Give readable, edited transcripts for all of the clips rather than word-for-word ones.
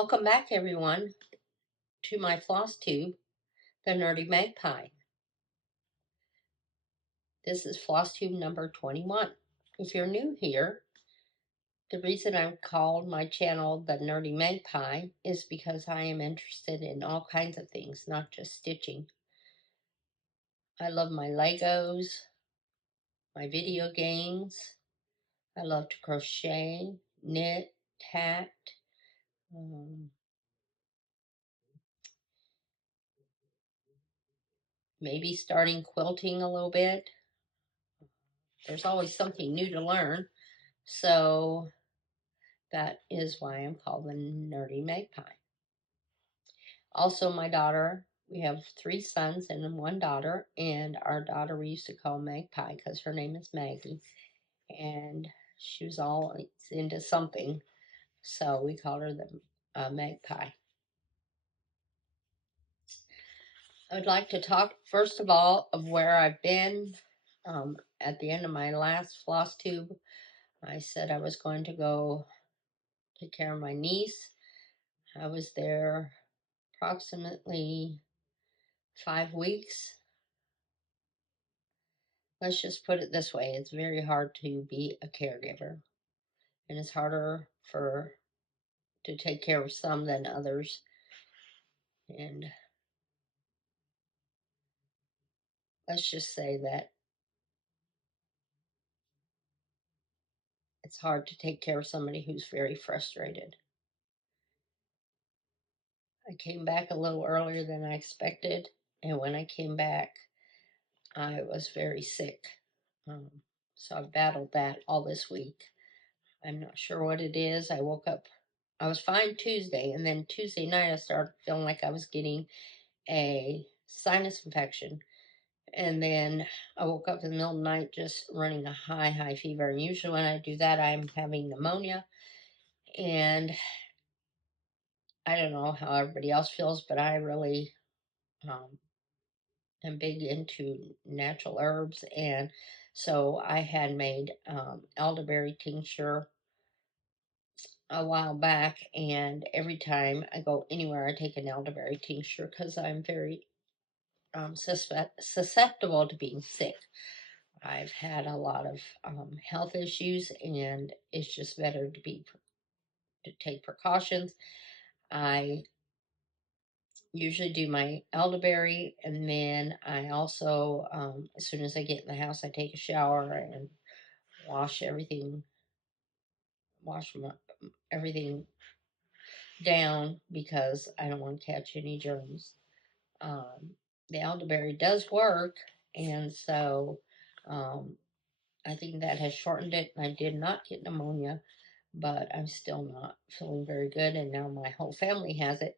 Welcome back, everyone, to my Flosstube, the Nerdy Magpie. This is Flosstube number 21. If you're new here, the reason I've called my channel the Nerdy Magpie is because I am interested in all kinds of things, not just stitching. I love my Legos, my video games. I love to crochet, knit, tat, maybe starting quilting a little bit. There's always something new to learn. So that is why I'm called the Nerdy Magpie. Also, my daughter, we have 3 sons and 1 daughter, and our daughter we used to call Magpie because her name is Maggie, and she was all into something, so we called her the Magpie. I would like to talk, first of all, of where I've been. At the end of my last Flosstube, I said I was going to go take care of my niece. I was there approximately 5 weeks. Let's just put it this way. It's very hard to be a caregiver, and it's harder to take care of some than others. And let's just say that it's hard to take care of somebody who's very frustrated. I came back a little earlier than I expected, and when I came back, I was very sick. So I've battled that all this week. I'm not sure what it is. I woke up, I was fine Tuesday, and then Tuesday night I started feeling like I was getting a sinus infection. And then I woke up in the middle of the night just running a high fever. And usually when I do that, I'm having pneumonia. And I don't know how everybody else feels, but I really am big into natural herbs. And so I had made elderberry tincture a while back, and every time I go anywhere, I take an elderberry tincture because I'm very susceptible to being sick. I've had a lot of health issues, and it's just better to take precautions. I usually do my elderberry, and then I also, as soon as I get in the house, I take a shower and wash everything, everything down because I don't want to catch any germs. The elderberry does work, and so I think that has shortened it. I did not get pneumonia, but I'm still not feeling very good, and now my whole family has it.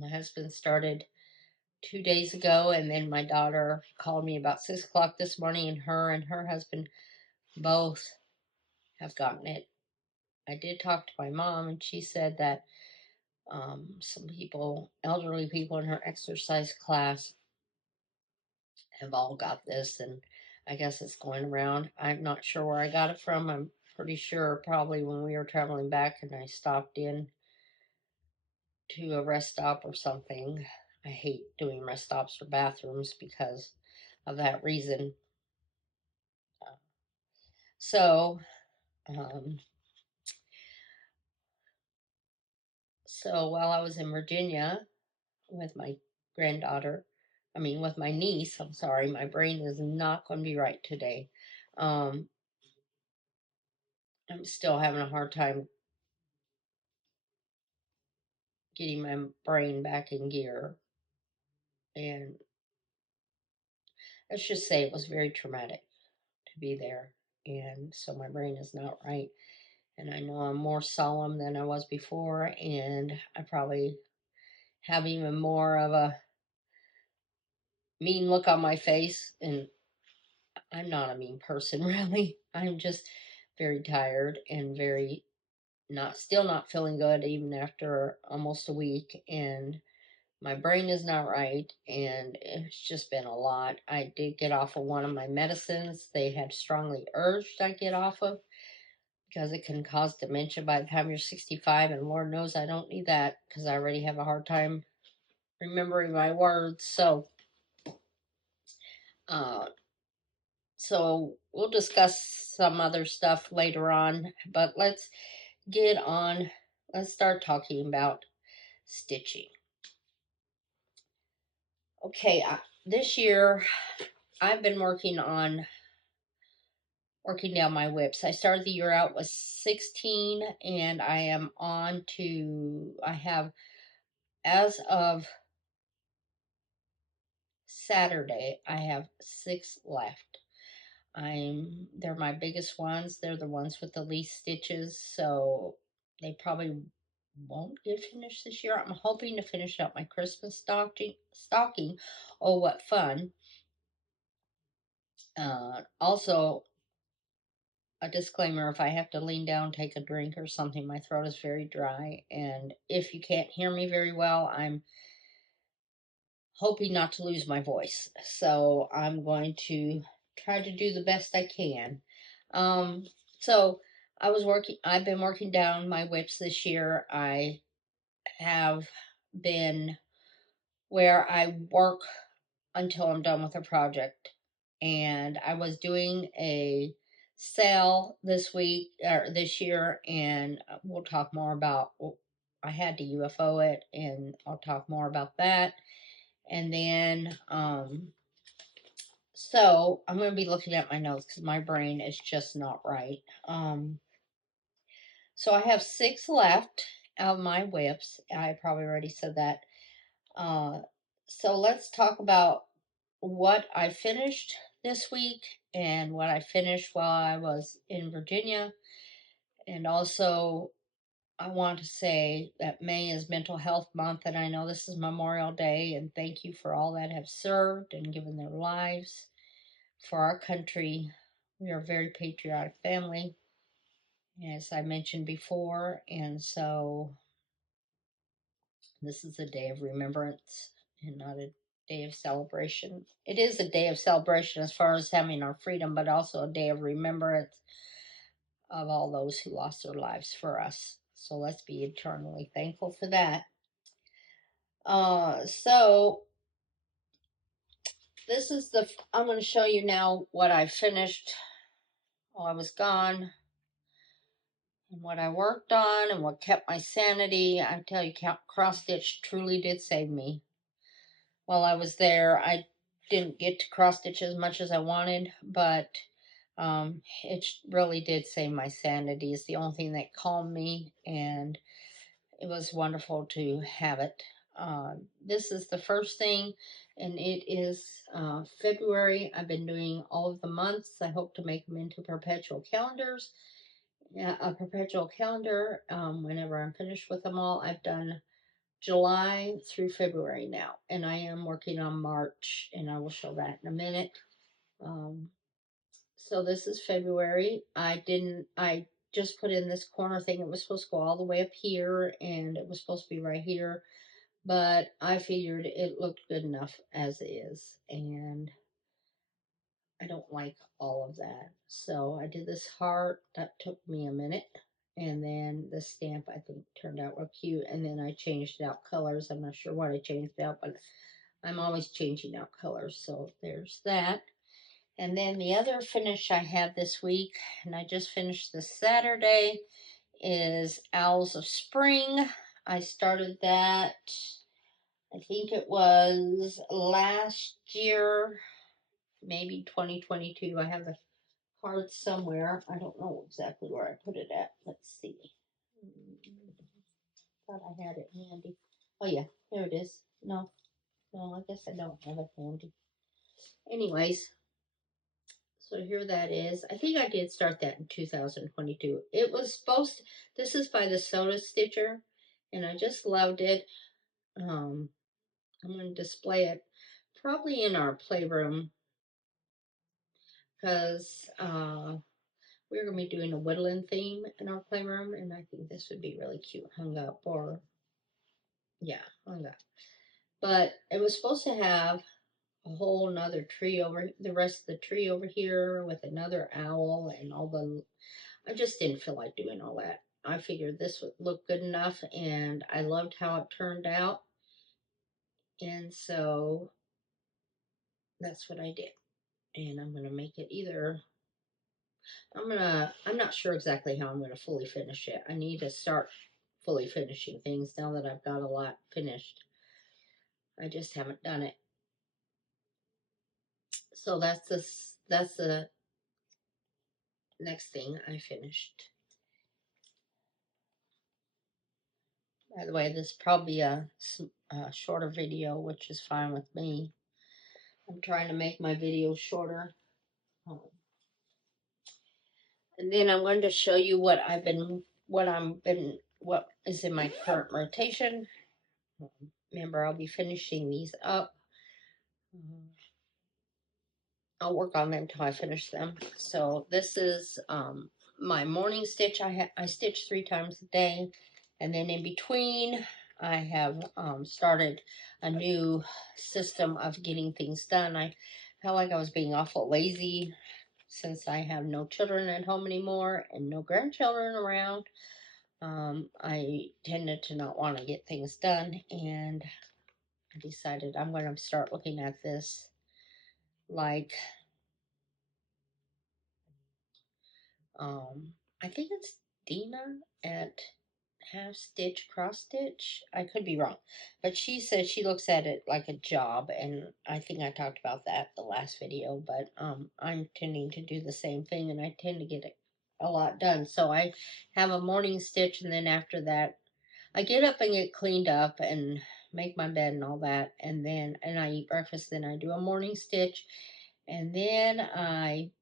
My husband started 2 days ago, and then my daughter called me about 6 o'clock this morning, and her husband both have gotten it. I did talk to my mom, and she said that some people, elderly people in her exercise class, have all got this, and I guess it's going around. I'm not sure where I got it from. I'm pretty sure probably when we were traveling back and I stopped in to a rest stop or something. I hate doing rest stops for bathrooms because of that reason. So, um, so while I was in Virginia with my granddaughter, with my niece, I'm sorry, my brain is not going to be right today. I'm still having a hard time getting my brain back in gear. And let's just say it was very traumatic to be there. And so my brain is not right. And I know I'm more solemn than I was before. And I probably have even more of a mean look on my face. And I'm not a mean person, really. I'm just very tired and still not feeling good even after almost a week. And my brain is not right, and it's just been a lot. I did get off of one of my medicines they had strongly urged I get off of, because it can cause dementia by the time you're 65. And Lord knows I don't need that because I already have a hard time remembering my words. Uh, so we'll discuss some other stuff later on, but let's get on. Let's start talking about stitching. Okay, this year I've been working down my whips. I started the year out with 16, and I am on to, I have, as of Saturday, I have 6 left. They're my biggest ones. They're the ones with the least stitches, so they probably won't get finished this year. I'm hoping to finish up my Christmas stocking. Oh, what fun. Also, a disclaimer, if I have to lean down, take a drink or something, my throat is very dry. And if you can't hear me very well, I'm hoping not to lose my voice. So I'm going to try to do the best I can. Um, so I've been working down my whips this year. I have been where I work until I'm done with a project. And I was doing a sale this week or this year, and we'll talk more about. I had to UFO it, and I'll talk more about that. And then, so I'm going to be looking at my notes because my brain is just not right. So I have 6 left of my whips. I probably already said that. Uh, so let's talk about what I finished this week and what I finished while I was in Virginia. And also, I want to say that May is Mental Health Month, and I know this is Memorial Day, and thank you for all that have served and given their lives for our country. We are a very patriotic family, as I mentioned before, and so this is a day of remembrance and not a day of celebration. It is a day of celebration as far as having our freedom, but also a day of remembrance of all those who lost their lives for us. So let's be eternally thankful for that. So this is I'm going to show you now what I finished while I was gone and what I worked on and what kept my sanity. I tell you, cross stitch truly did save me. While I was there, I didn't get to cross stitch as much as I wanted, but it really did save my sanity. It's the only thing that calmed me, and it was wonderful to have it. This is the first thing, and it is February. I've been doing all of the months. I hope to make them into perpetual calendars. Yeah, a perpetual calendar. Whenever I'm finished with them all, I've done July through February now, and I am working on March, and I will show that in a minute. So this is February. I just put in this corner thing. It was supposed to go all the way up here, and it was supposed to be right here, but I figured it looked good enough as is, and I don't like all of that. So I did this heart. That took me a minute. And then the stamp, I think, turned out real cute. And then I changed out colors. I'm not sure what I changed out, but I'm always changing out colors. So there's that. And then the other finish I had this week, and I just finished this Saturday, is Owls of Spring. I started that, I think it was last year, maybe 2022. I have the card somewhere. I don't know exactly where I put it at. Let's see. Thought I had it handy. Oh yeah, there it is. No, I guess I don't have it handy. Anyways, so here that is. I think I did start that in 2022. It was this is by the Soda Stitcher, and I just loved it. I'm going to display it probably in our playroom because we're going to be doing a woodland theme in our playroom, and I think this would be really cute hung up, or yeah, hung up. But it was supposed to have a whole nother tree the rest of the tree over here with another owl and all the, I just didn't feel like doing all that. I figured this would look good enough, and I loved how it turned out. And so that's what I did. And I'm going to make it either, I'm not sure exactly how I'm going to fully finish it. I need to start fully finishing things now that I've got a lot finished. I just haven't done it. So that's the next thing I finished. By the way, this is probably a shorter video, which is fine with me. I'm trying to make my videos shorter. And then I'm going to show you what is in my current rotation. Remember, I'll be finishing these up. I'll work on them till I finish them. So this is my morning stitch. I stitch 3 times a day, and then in between I have started a new system of getting things done. I felt like I was being awful lazy since I have no children at home anymore and no grandchildren around. I tended to not want to get things done, and I decided I'm going to start looking at this like I think it's Dina at Half Stitch Cross Stitch. I could be wrong, but she says she looks at it like a job, and I think I talked about that the last video. But I'm tending to do the same thing, and I tend to get a lot done. So I have a morning stitch, and then after that, I get up and get cleaned up and make my bed and all that, and I eat breakfast. Then I do a morning stitch, and then I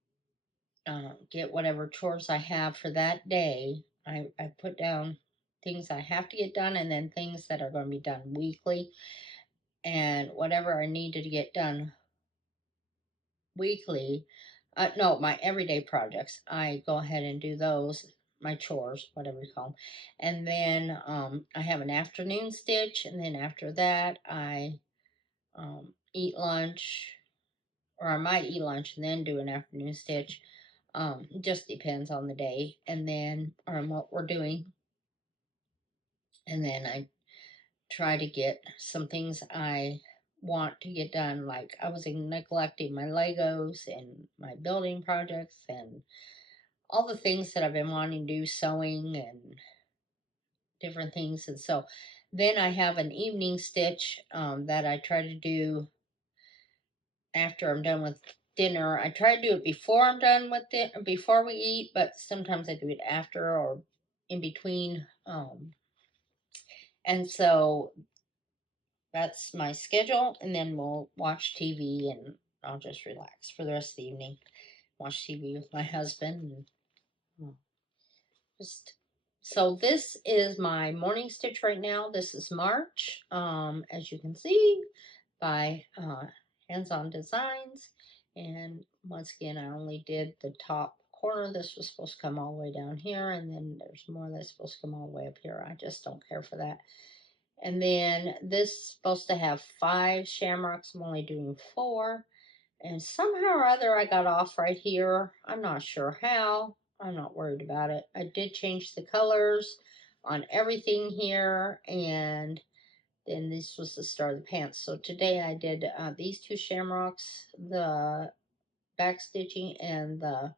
get whatever chores I have for that day. I put down things I have to get done and then things that are going to be done weekly. And whatever I needed to get done weekly, no, my everyday projects, I go ahead and do those, my chores, whatever you call them. And then I have an afternoon stitch. And then after that, I eat lunch, or I might eat lunch and then do an afternoon stitch. Just depends on the day and then on what we're doing. And then I try to get some things I want to get done. Like I was neglecting my Legos and my building projects and all the things that I've been wanting to do, sewing and different things. And so then I have an evening stitch that I try to do after I'm done with dinner. I try to do it before I'm done with it, before we eat, but sometimes I do it after or in between. And so that's my schedule, and then we'll watch TV and I'll just relax for the rest of the evening. Watch TV with my husband and just so this is my morning stitch right now. This is March, as you can see by Hands-On Designs. And once again, I only did the top corner. This was supposed to come all the way down here, and then there's more that's supposed to come all the way up here. I just don't care for that. And then this is supposed to have 5 shamrocks. I'm only doing 4. And somehow or other I got off right here. I'm not sure how. I'm not worried about it. I did change the colors on everything here, and then this was the start of the pants. So today I did these 2 shamrocks, the back stitching and the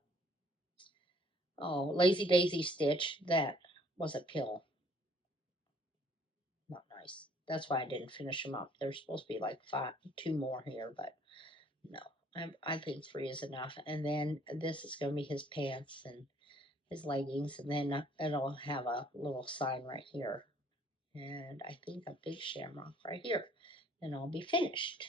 lazy daisy stitch. That was a pill. Not nice. That's why I didn't finish them up. There's supposed to be like 2 more here, but no. I think 3 is enough. And then this is going to be his pants and his leggings, and then it'll have a little sign right here. And I think a big shamrock right here. And I'll be finished.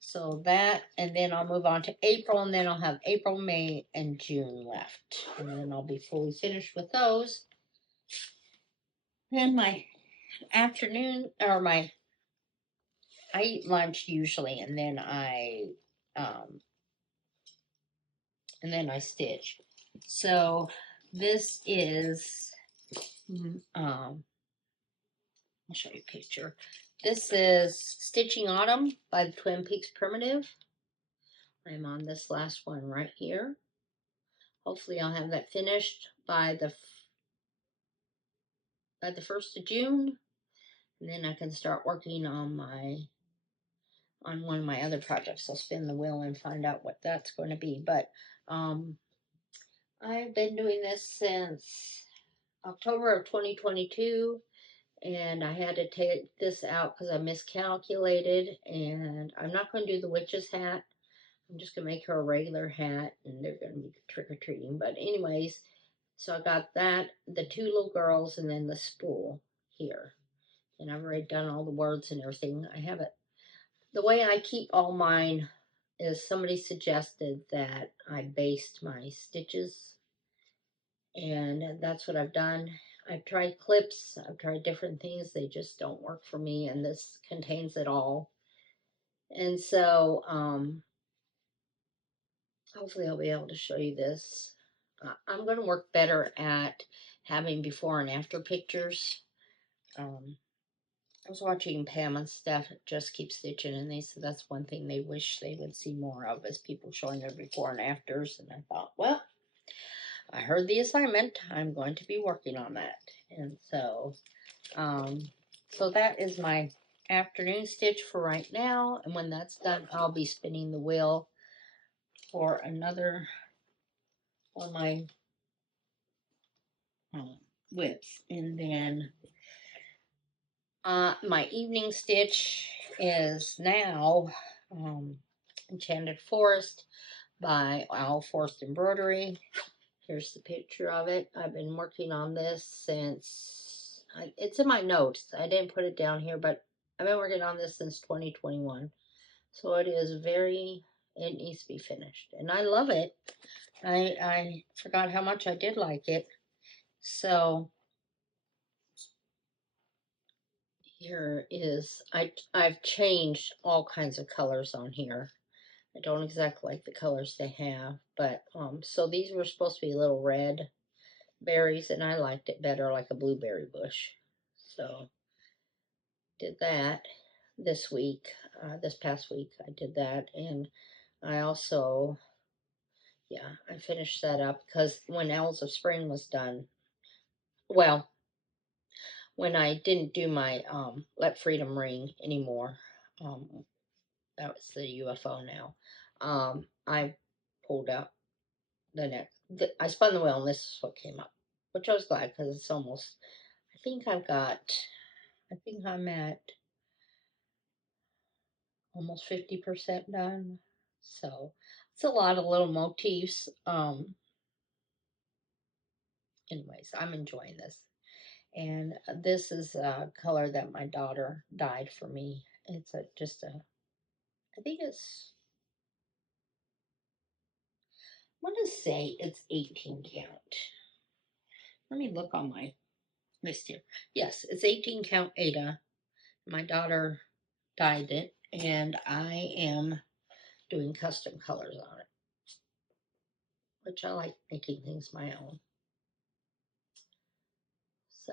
So that, and then I'll move on to April, and then I'll have April, May, and June left. And then I'll be fully finished with those. And my afternoon, or I eat lunch usually, and then I stitch. So this is, I'll show you a picture. This is Stitching Autumn by the Twin Peaks Primitive. I'm on this last one right here. hopefully I'll have that finished by the 1st of June, and then I can start working on one of my other projects. I'll spin the wheel and find out what that's going to be. But I've been doing this since October of 2022, and I had to take this out because I miscalculated, and I'm not going to do the witch's hat. I'm just going to make her a regular hat, and they're going to be trick-or-treating. But anyways, so I got that, the 2 little girls, and then the spool here. And I've already done all the words and everything. I have it. The way I keep all mine is somebody suggested that I based my stitches, and that's what I've done. I've tried clips, I've tried different things, they just don't work for me, and this contains it all. And so, hopefully I'll be able to show you this. I'm going to work better at having before and after pictures. I was watching Pam and Steph Just Keep Stitching, and they said that's one thing they wish they would see more of, is people showing their before and afters. And I thought, well, I heard the assignment. I'm going to be working on that. And so, so that is my afternoon stitch for right now. And when that's done, I'll be spinning the wheel for another one of my whips. And then my evening stitch is now Enchanted Forest by Owl Forest Embroidery. Here's the picture of it. I've been working on this since, it's in my notes. I didn't put it down here, but I've been working on this since 2021. So it needs to be finished. And I love it. I forgot how much I did like it. So here is, I've changed all kinds of colors on here. I don't exactly like the colors they have, but so these were supposed to be little red berries, and I liked it better like a blueberry bush. So did that this week, this past week I did that, and I also, yeah, I finished that up because when Owls of Spring was done, well, when I didn't do my Let Freedom Ring anymore, that was the UFO now, I pulled out the next, I spun the wheel and this is what came up, which I was glad because it's almost, I think I'm at almost 50% done. So it's a lot of little motifs. Anyways, I'm enjoying this. And this is a color that my daughter dyed for me. It's I think it's, I want to say it's 18 count. Let me look on my list here. Yes, it's 18 count Ada. My daughter dyed it, and I am doing custom colors on it, which I like making things my own. So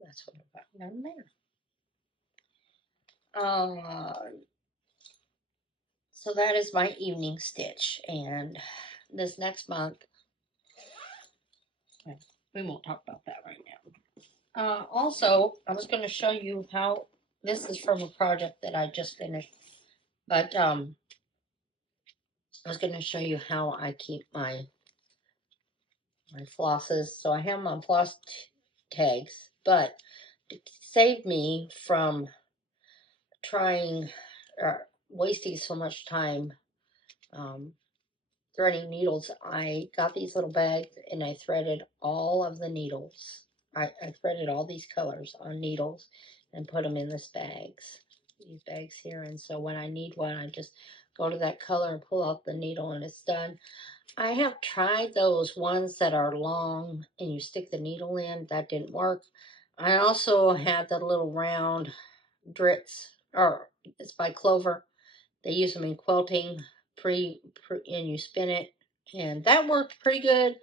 that's what I've got done there. So that is my evening stitch, and this next month, we won't talk about that right now. Also, I was going to show you how, this is from a project that I just finished, but I was going to show you how I keep my flosses. So I have them on floss tags, but to save me from trying or wasting so much time threading needles, I got these little bags and I threaded all of the needles. I threaded all these colors on needles and put them in these bags here. And so when I need one, I just go to that color and pull out the needle and it's done. I have tried those ones that are long and you stick the needle in. That didn't work. I also had the little round Dritz, or it's by Clover. They use them in quilting, and you spin it, and that worked pretty good,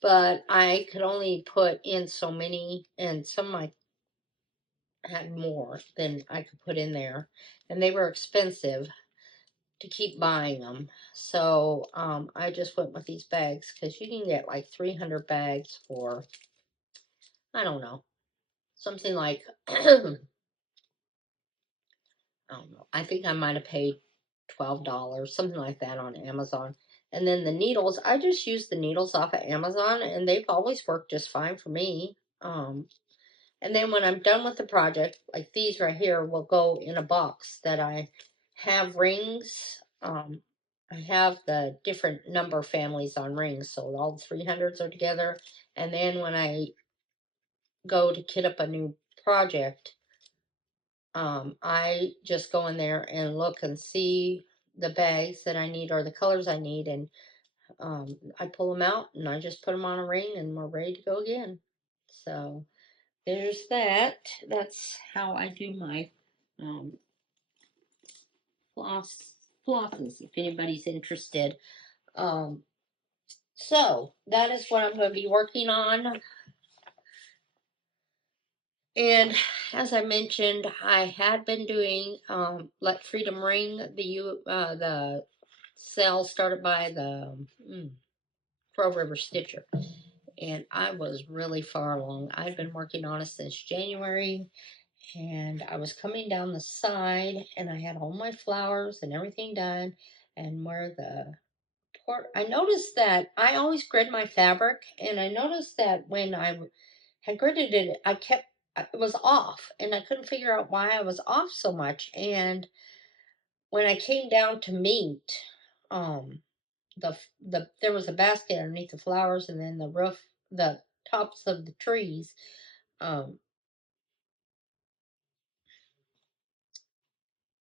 but I could only put in so many, and some I had more than I could put in there, and they were expensive to keep buying them. So I just went with these bags because you can get like 300 bags for, I don't know, something like, I don't know, I think I might have paid $12, something like that on Amazon. And then the needles, I just use the needles off of Amazon and they've always worked just fine for me. And then when I'm done with the project, like these right here will go in a box that I have rings. I have the different number families on rings, so all the 300s are together. And then when I go to kit up a new project, I just go in there and look and see the bags that I need or the colors I need, and I pull them out and I just put them on a ring and we're ready to go again. So there's that. That's how I do my um, flosses, if anybody's interested. Um, so that is what I'm going to be working on. And as I mentioned, I had been doing Let Freedom Ring, the sale started by the Pearl River Stitcher. And I was really far along. I'd been working on it since January, and I was coming down the side, and I had all my flowers and everything done. And where the port, I noticed that I always grid my fabric, and I noticed that when I had gridded it, it was off, and I couldn't figure out why I was off so much. And when I came down to meet, um, there was a basket underneath the flowers, and then the tops of the trees. Um,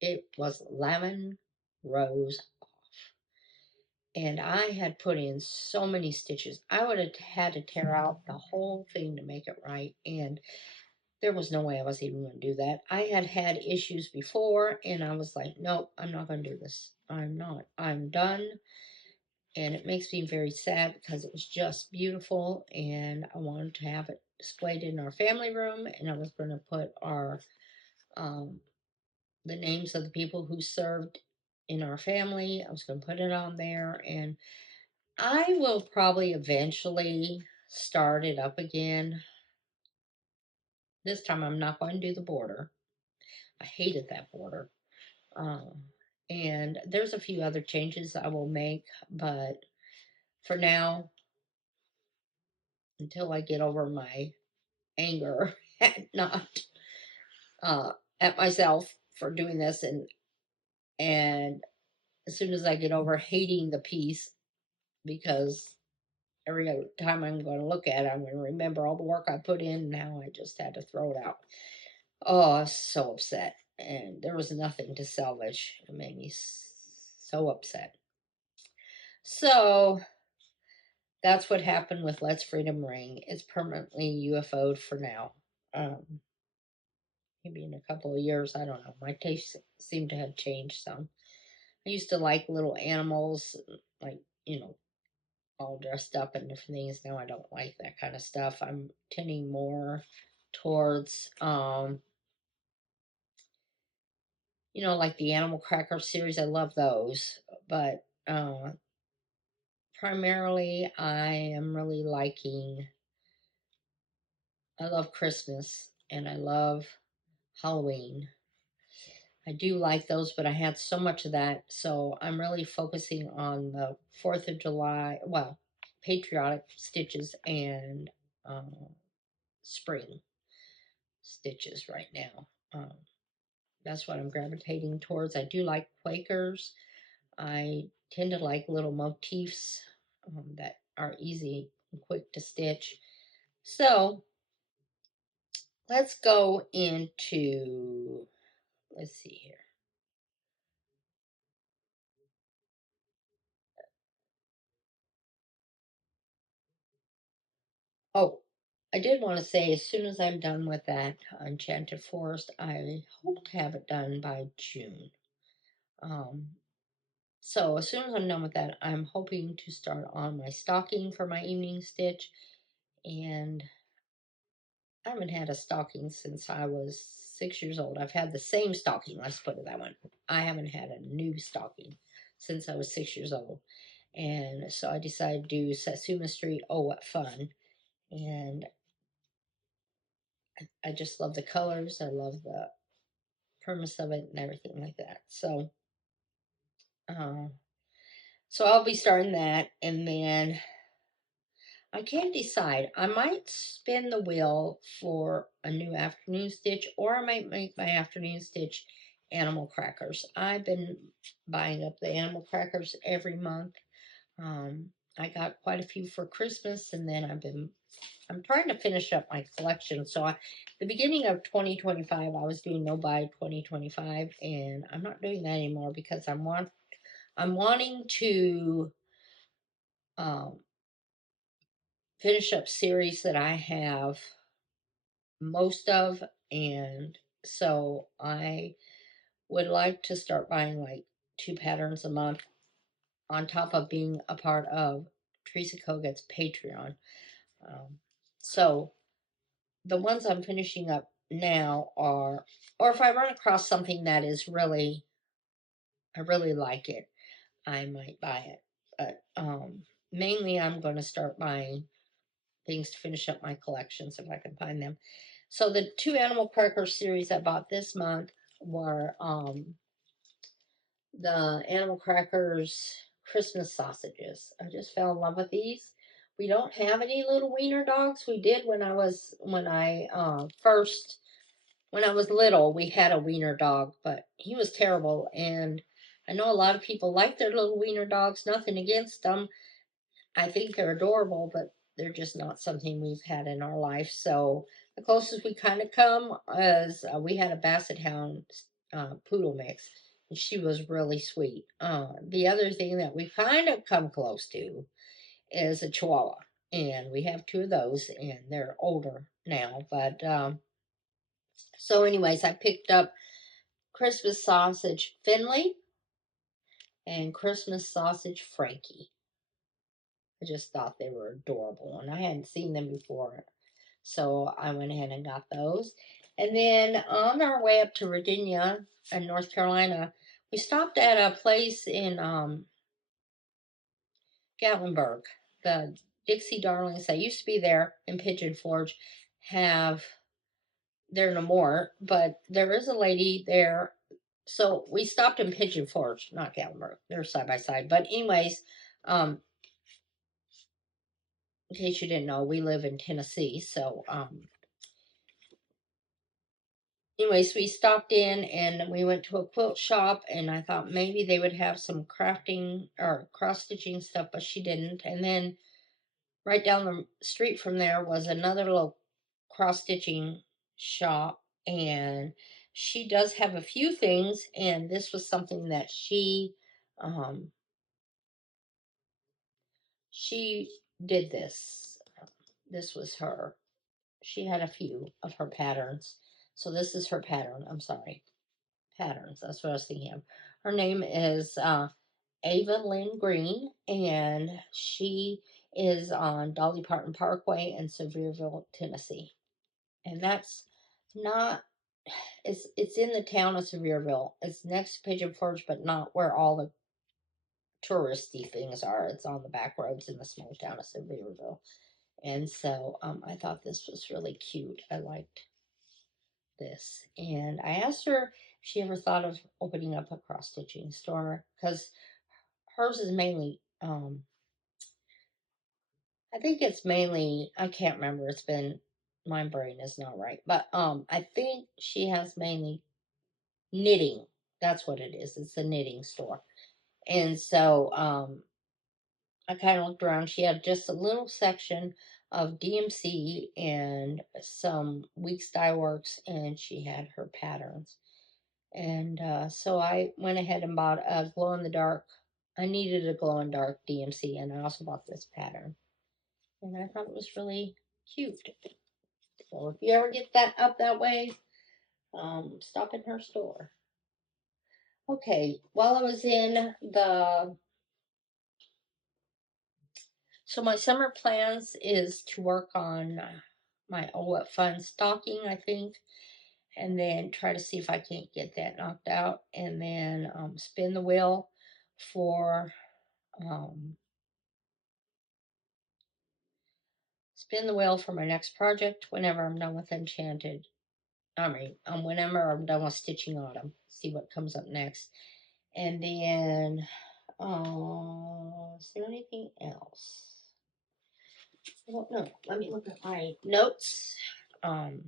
it was lemon rose, and I had put in so many stitches. I would have had to tear out the whole thing to make it right, and there was no way I was even going to do that. I had had issues before, and I was like, nope, I'm not going to do this. I'm not. I'm done. And it makes me very sad because it was just beautiful, and I wanted to have it displayed in our family room, and I was going to put um, the names of the people who served in our family. I was going to put it on there, and I will probably eventually start it up again. This time I'm not going to do the border. I hated that border. Um, and there's a few other changes I will make, but for now, until I get over my anger at not uh, at myself for doing this, and as soon as I get over hating the piece, because every time I'm going to look at it, I'm going to remember all the work I put in. Now I just had to throw it out. Oh, I was so upset, and there was nothing to salvage. It made me so upset. So that's what happened with Let's Freedom Ring. It's permanently UFO'd for now. Maybe in a couple of years, I don't know. My tastes seem to have changed some. I used to like little animals, like, all dressed up and different things. Now I don't like that kind of stuff. I'm tending more towards, like the Animal Cracker series. I love those. But primarily, I am really liking, I love Christmas and I love Halloween. I do like those, but I had so much of that. So I'm really focusing on the 4th of July, well, patriotic stitches and spring stitches right now. That's what I'm gravitating towards. I do like Quakers. I tend to like little motifs that are easy and quick to stitch. So let's go into, let's see here. Oh, I did want to say, as soon as I'm done with that Enchanted Forest, I hope to have it done by June. Um, so as soon as I'm done with that, I'm hoping to start on my stocking for my evening stitch. And I haven't had a stocking since I was 6 years old. I've had the same stocking, let's put it that way. I haven't had a new stocking. since I was 6 years old. And so I decided to do Satsuma Street. Oh, what fun! And I just love the colors. I love the premise of it and everything like that. Uh, so I'll be starting that, and then I can't decide. I might spin the wheel for a new afternoon stitch, or I might make my afternoon stitch animal crackers. I've been buying up the animal crackers every month. I got quite a few for Christmas, and then I'm trying to finish up my collection. So the beginning of 2025, I was doing no buy 2025, and I'm not doing that anymore because I'm wanting to um, finish up series that I have most of, and so I would like to start buying like 2 patterns a month on top of being a part of Teresa Koget's Patreon. So the ones I'm finishing up now are, or if I run across something that is really, I really like it, I might buy it. But mainly I'm going to start buying things to finish up my collections if I can find them. So the 2 animal cracker series I bought this month were the animal crackers Christmas sausages. I just fell in love with these. We don't have any little wiener dogs. We did when I was little. We had a wiener dog, but he was terrible. And I know a lot of people like their little wiener dogs. Nothing against them. I think they're adorable, but they're just not something we've had in our life. So the closest we kind of come is we had a Basset Hound poodle mix, and she was really sweet. The other thing that we kind of come close to is a Chihuahua, and we have 2 of those, and they're older now. But so, anyways, I picked up Christmas sausage Finley and Christmas sausage Frankie. I just thought they were adorable, and I hadn't seen them before. So I went ahead and got those. And then on our way up to Virginia and North Carolina, we stopped at a place in Gatlinburg. The Dixie Darlings that used to be there in Pigeon Forge they're no more, but there is a lady there. So we stopped in Pigeon Forge, not Gatlinburg. They're side by side. But anyways, in case you didn't know, we live in Tennessee. So anyways, we stopped in and we went to a quilt shop, and I thought maybe they would have some crafting or cross stitching stuff, but she didn't. And then right down the street from there was another little cross stitching shop, and she does have a few things, and this was something that she did this. This was her. She had a few of her patterns. So this is her pattern. I'm sorry. Patterns. That's what I was thinking of. Her name is Ava Lynn Green, and she is on Dolly Parton Parkway in Sevierville, Tennessee. And that's not, it's in the town of Sevierville. It's next to Pigeon Forge, but not where all the touristy things are. It's on the back roads in the small town of Sevierville. And so I thought this was really cute. I liked this. And I asked her if she ever thought of opening up a cross stitching store, because hers is mainly, I think it's mainly, I can't remember. It's been, my brain is not right. But I think she has mainly knitting. That's what it is. It's a knitting store. And so I kind of looked around. She had just a little section of DMC and some Weeks Dye Works, and she had her patterns. And so I went ahead and bought a glow in the dark. I needed a glow in dark DMC, and I also bought this pattern. And I thought it was really cute. So if you ever get that up that way, stop in her store. Okay, while I was in so my summer plans is to work on my Oh What Fun stocking, I think, and then try to see if I can't get that knocked out, and then spin the wheel for spin the wheel for my next project whenever I'm done with Enchanted. Whenever I'm done with Stitching Autumn. See what comes up next. And then, is there anything else? I don't know. Let me look at my notes. I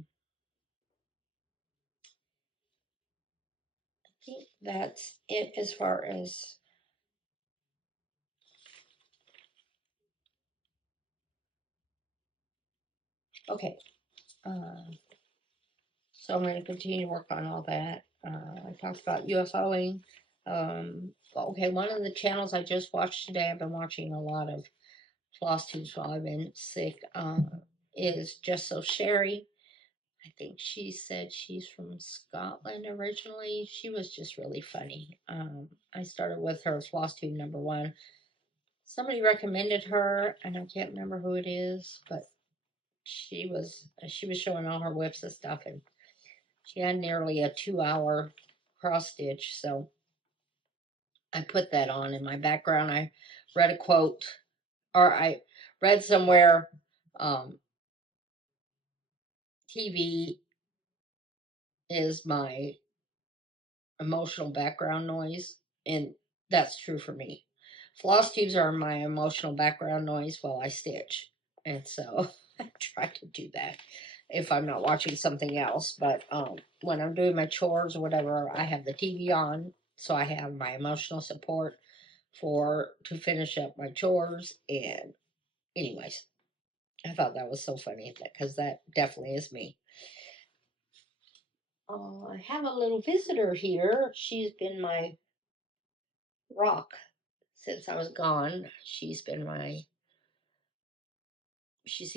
think that's it as far as. Okay. So I'm going to continue to work on all that. I talked about UFOing. Okay, one of the channels I just watched today, I've been watching a lot of Flosstubes while I've been sick, is Just So Sherry. I think she said she's from Scotland originally. She was just really funny. I started with her Flosstube #1. Somebody recommended her, and I can't remember who it is, but she was showing all her whips and stuff, and she had nearly a 2-hour cross stitch. So I put that on in my background. I read a quote, or I read somewhere, TV is my emotional background noise, and that's true for me. Floss tubes are my emotional background noise while I stitch, and so I try to do that if I'm not watching something else. But when I'm doing my chores or whatever, I have the TV on, so I have my emotional support to finish up my chores. And anyways, I thought that was so funny because that definitely is me. I have a little visitor here. She's been my rock since I was gone. She's the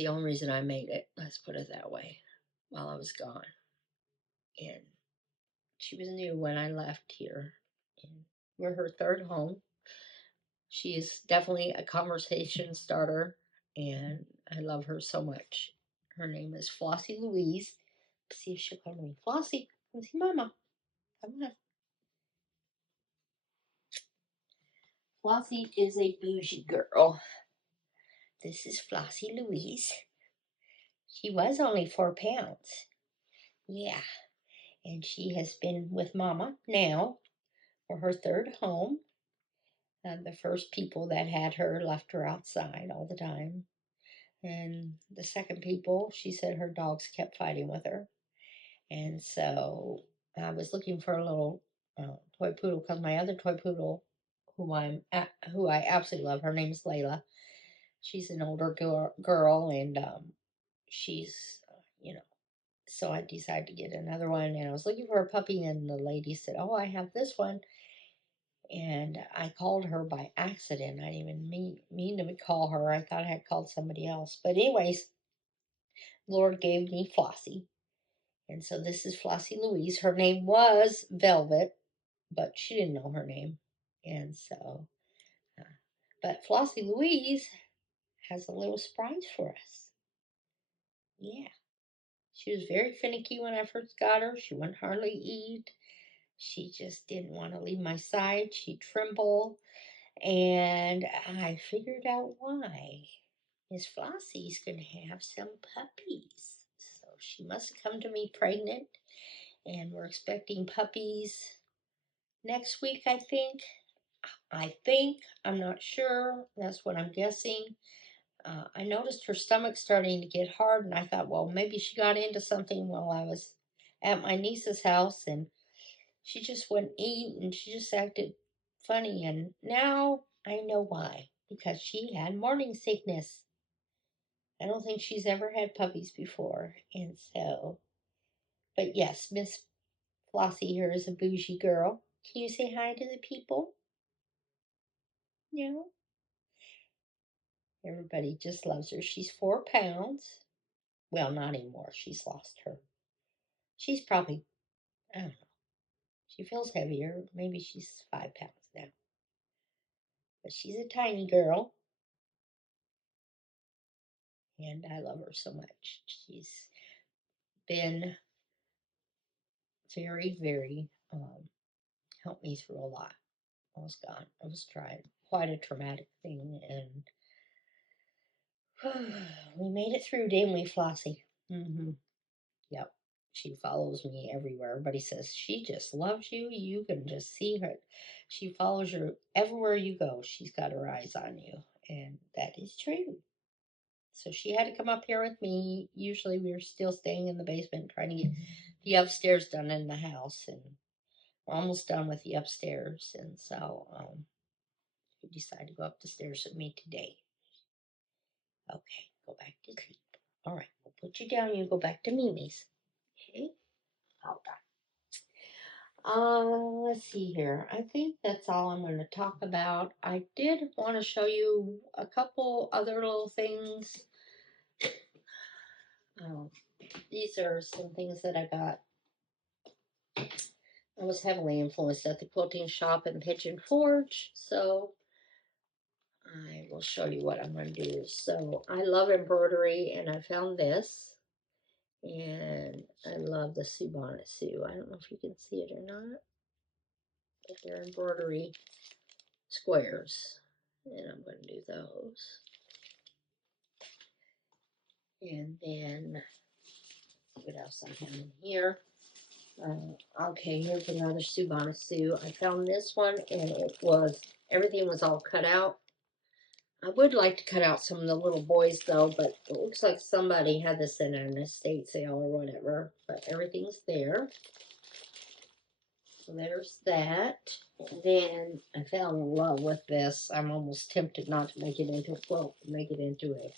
only reason I made it. Let's put it that way. While I was gone. And she was new when I left here. And we're her third home. She is definitely a conversation starter, and I love her so much. Her name is Flossie Louise. Let's see if she'll come to me. Flossie, come see Mama. Come on. Flossie is a bougie girl. This is Flossie Louise. She was only 4 pounds. Yeah, and she has been with Mama now for her third home. The first people that had her left her outside all the time. And the second people, she said her dogs kept fighting with her. And so I was looking for a little toy poodle because my other toy poodle, who I absolutely love, her name's Layla. She's an older girl, and she's, so I decided to get another one. And I was looking for a puppy, and the lady said, "Oh, I have this one." And I called her by accident. I didn't even mean to call her. I thought I had called somebody else. But anyways, Lord gave me Flossie. And so this is Flossie Louise. Her name was Velvet, but she didn't know her name. And so, but Flossie Louise has a little surprise for us. Yeah. She was very finicky when I first got her. She wouldn't hardly eat. She just didn't want to leave my side. She'd tremble. And I figured out why. Miss Flossie's going to have some puppies. So she must have come to me pregnant. And we're expecting puppies next week, I think. I'm not sure. That's what I'm guessing. I noticed her stomach starting to get hard, and I thought, well, maybe she got into something while I was at my niece's house, and she just wouldn't eat, and she just acted funny. And now I know why, because she had morning sickness. I don't think she's ever had puppies before, and so. But yes, Miss Flossie here is a bougie girl. Can you say hi to the people? No. Everybody just loves her. She's 4 pounds. Well, not anymore. She's lost her. She's probably, I don't know. She feels heavier. Maybe she's 5 pounds now. But she's a tiny girl. And I love her so much. She's been very, very, helped me through a lot. almost gone. It was quite a traumatic thing, and we made it through, didn't we, Flossie? Mm-hmm. Yep. She follows me everywhere. Everybody says she just loves you. You can just see her. She follows you everywhere you go. She's got her eyes on you. And that is true. So she had to come up here with me. Usually we were still staying in the basement trying to get the upstairs done in the house. And we're almost done with the upstairs. And so we decided to go up the stairs with me today. Okay, go back to sleep. All right, we'll put you down. You go back to Mimi's. Okay? All right. Let's see here. I think that's all I'm going to talk about. I did want to show you a couple other little things. Um, these are some things that I got. I was heavily influenced at the quilting shop in Pigeon Forge, so I will show you what I'm going to do. So I love embroidery, and I found this, and I love the Sue Bonnet Sue. I don't know if you can see it or not, but they're embroidery squares, and I'm going to do those. And then what else I have in here? Okay, here's another Sue Bonnet Sue. I found this one, and everything was all cut out. I would like to cut out some of the little boys though, but it looks like somebody had this in an estate sale or whatever. But everything's there. So there's that. And then I fell in love with this. I'm almost tempted not to make it into a quilt, but make it into a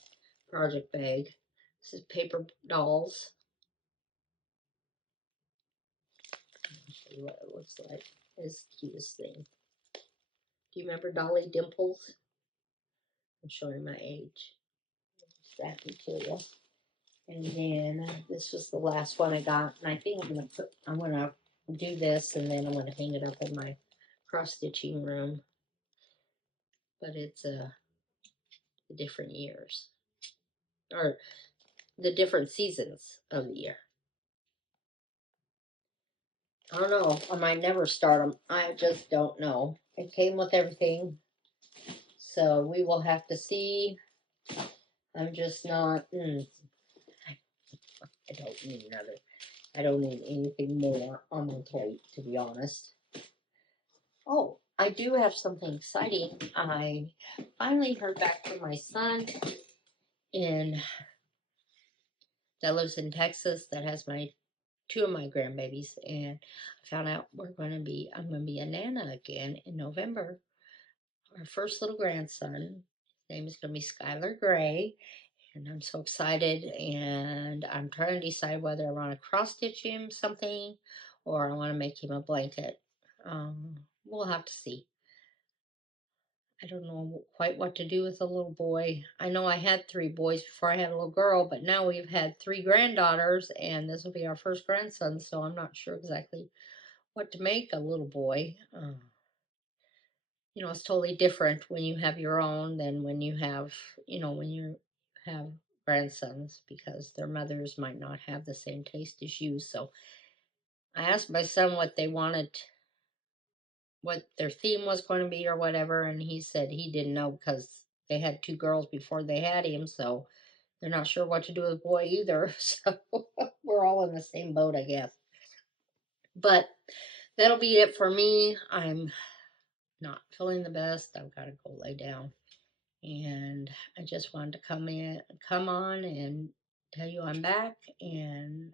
project bag. This is paper dolls. I'll show you what it looks like. It's the cutest thing. Do you remember Dolly Dimples? I'm showing my age. It's that material. And then this was the last one I got. And I think I'm gonna do this, and then I'm gonna hang it up in my cross stitching room. But it's the different years, or the different seasons of the year. I don't know. I might never start them. I just don't know. It came with everything. So we will have to see. I'm just not. I don't need another. I don't need anything more on my plate, to be honest. Oh, I do have something exciting. I finally heard back from my son that lives in Texas, that has two of my grandbabies, and I found out I'm going to be a nana again in November. Our first little grandson. His name is going to be Skylar Gray, and I'm so excited. And I'm trying to decide whether I want to cross stitch him something or I want to make him a blanket. We'll have to see. I don't know quite what to do with a little boy. I know I had 3 boys before I had a little girl, but now we've had 3 granddaughters, and this will be our first grandson, so I'm not sure exactly what to make a little boy. It's totally different when you have your own than when you have, when you have grandsons, because their mothers might not have the same taste as you. So I asked my son what they wanted, what their theme was going to be or whatever, and he said he didn't know because they had 2 girls before they had him, so they're not sure what to do with a boy either. So we're all in the same boat, I guess. But that'll be it for me. I'm not feeling the best. I've got to go lay down. And I just wanted to come on and tell you I'm back, and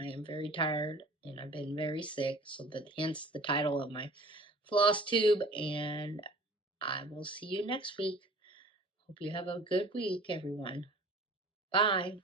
I am very tired, and I've been very sick, so hence the title of my Flosstube, and I will see you next week. Hope you have a good week, everyone. Bye.